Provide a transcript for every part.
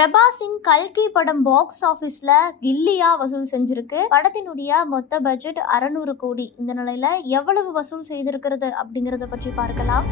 பிரபாஸின் கல்கி படம் பாக்ஸ் ஆபீஸ்ல கில்லியா வசூல் செஞ்சிருக்கு. படத்தினுடைய மொத்த பட்ஜெட் அறநூறு கோடி. இந்த நிலையில எவ்வளவு வசூல் செய்திருக்கிறது அப்படிங்கறத பற்றி பார்க்கலாம்.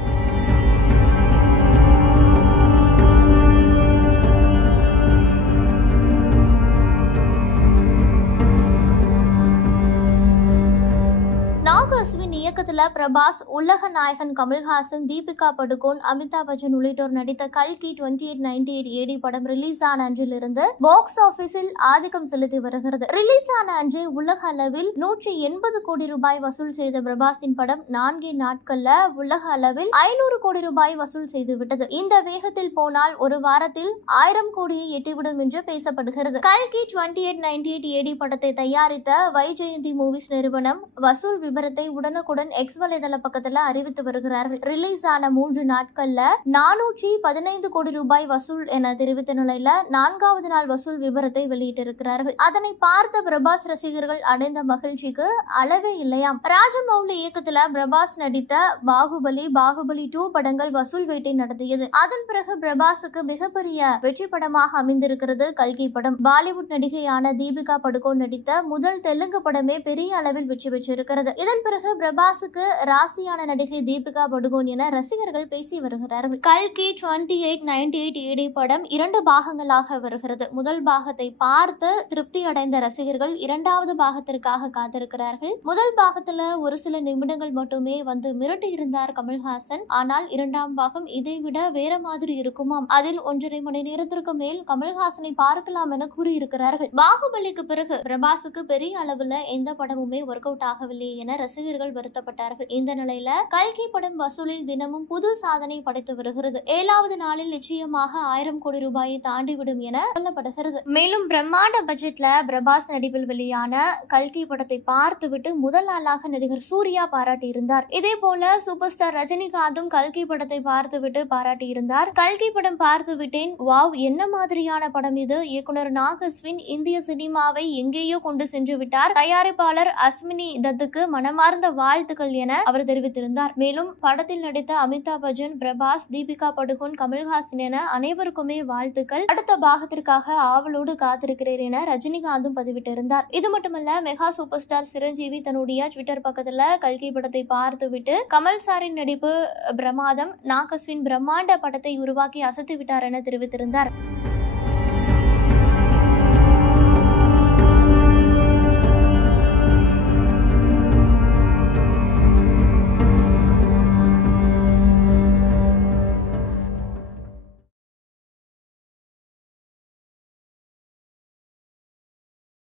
நாக அஸ்வின் இயக்கத்துல பிரபாஸ் உலக நாயகன் கமல்ஹாசன் தீபிகா படுகோன் அமிதாப் பச்சன் உள்ளிட்டோர் நடித்த கல்கி twenty eight ninety eight AD படம் ரிலீஸ் ஆன அன்றிலிருந்து பாக்ஸ் ஆபீஸில் ஆதிக்கம் செலுத்தி வருகிறது. ரிலீஸ் ஆன அன்றே உலக அளவில் நூற்றி எண்பது கோடி ரூபாய் வசூல் செய்த பிரபாஸின் படம் நான்கே நாட்கள்ல உலக அளவில் ஐநூறு கோடி ரூபாய் வசூல் செய்து விட்டது. இந்த வேகத்தில் போனால் ஒரு வாரத்தில் ஆயிரம் கோடியை எட்டிவிடும் என்று பேசப்படுகிறது. கல்கி twenty eight ninety eight AD படத்தை தயாரித்த வைஜெயந்தி மூவிஸ் நிறுவனம் வசூல் விபரத்தை உடனே உடனுக்குடன் எக்ஸ் வலைதள பக்கத்துல அறிவித்து வருகிறார்கள். ரிலீஸ் ஆன மூன்று நாட்கள்ல நானூற்றி பதினைந்து கோடி ரூபாய் வசூல் என தெரிவித்த நிலையில நான்காவது நாள் வசூல் விவரத்தை வெளியிட்டிருக்கிறார்கள். அதனை பார்த்த பிரபாஸ் ரசிகர்கள் அடைந்த மகிழ்ச்சிக்கு அளவே இல்லையாம். ராஜமௌலி இயக்கத்துல பிரபாஸ் நடித்த பாகுபலி பாகுபலி டூ படங்கள் வசூல் வேட்டை நடத்தியது. அதன் பிறகு பிரபாஸுக்கு மிகப்பெரிய வெற்றி படமாக அமைந்திருக்கிறது கல்கி படம். பாலிவுட் நடிகையான தீபிகா படுகோன் நடித்த முதல் தெலுங்கு படமே பெரிய அளவில் வெற்றி பெற்றிருக்கிறது. இதன் பிறகு பிரபாஸுக்கு ராசியான நடிகை தீபிகா படுகோன் என ரசிகர்கள் பேசி வருகிறார்கள். கல்கி twenty eight ninety eight AD படம் இரண்டு பாகங்களாக வருகிறது. முதல் பாகத்தை பார்த்து திருப்தி அடைந்த ரசிகர்கள் இரண்டாவது பாகத்திற்காக காத்திருக்கிறார்கள். முதல் பாகத்துல ஒரு சில நிமிடங்கள் மட்டுமே வந்து மிரட்டி இருந்தார் கமல்ஹாசன். ஆனால் இரண்டாம் பாகம் இதை விட வேற மாதிரி இருக்குமாம். அதில் ஒன்றரை மணி நேரத்திற்கு மேல் கமல்ஹாசனை பார்க்கலாம் என கூறியிருக்கிறார்கள். பாகுபலிக்கு பிறகு பிரபாஸுக்கு பெரிய அளவுல எந்த படமுமே ஒர்க் அவுட் ஆகவில்லை என ரசிகர்கள் வருத்தப்பட்டார்கள் இந்த நிலையில கல்கி படம் வசூலில் தினமும் புது சாதனை படைத்து வருகிறது. ஏழாவது நாளில் நிச்சயமாக ஆயிரம் கோடி ரூபாயை தாண்டிவிடும் என சொல்லப்படுகிறது. மேலும் பிரம்மாண்ட பட்ஜெட்ல பிரபாஸ் நடிப்பில் வெளியான கல்கி படத்தை பார்த்துவிட்டு முதல் ஆளாக நடிகர் சூர்யா பாராட்டியிருந்தார். இதே போல சூப்பர் ஸ்டார் ரஜினிகாந்தும் கல்கி படத்தை பார்த்துவிட்டு பாராட்டியிருந்தார். கல்கி படம் பார்த்து விட்டேன். வாவ் என்ன மாதிரியான படம் இது? இயக்குனர் நாகஸ்வின் இந்திய சினிமாவை எங்கேயோ கொண்டு சென்று விட்டார். தயாரிப்பாளர் அஸ்மினி தத்துக்கு மனமார்ந்த வாழ்த்துக்கள் என அவர் தெரிவித்திருந்தார். மேலும் படத்தில் நடித்த அமிதாப் பச்சன் பிரபாஸ் தீபிகா படுகோன் கமல்ஹாசன் என அனைவருக்குமே வாழ்த்துக்கள். அடுத்த பாகத்திற்காக ஆவலோடு காத்திருக்கிறேன் என ரஜினிகாந்தும் பதிவிட்டிருந்தார். இது மட்டுமல்ல மெகா சூப்பர் ஸ்டார் சிரஞ்சீவி தன்னுடைய ட்விட்டர் பக்கத்துல கல்கி படத்தை பார்த்துவிட்டு கமல் சாரின் நடிப்பு பிரமாதம் நாகஸ்வின் பிரம்மாண்ட படத்தை உருவாக்கி அசத்து விட்டார் என தெரிவித்திருந்தார்.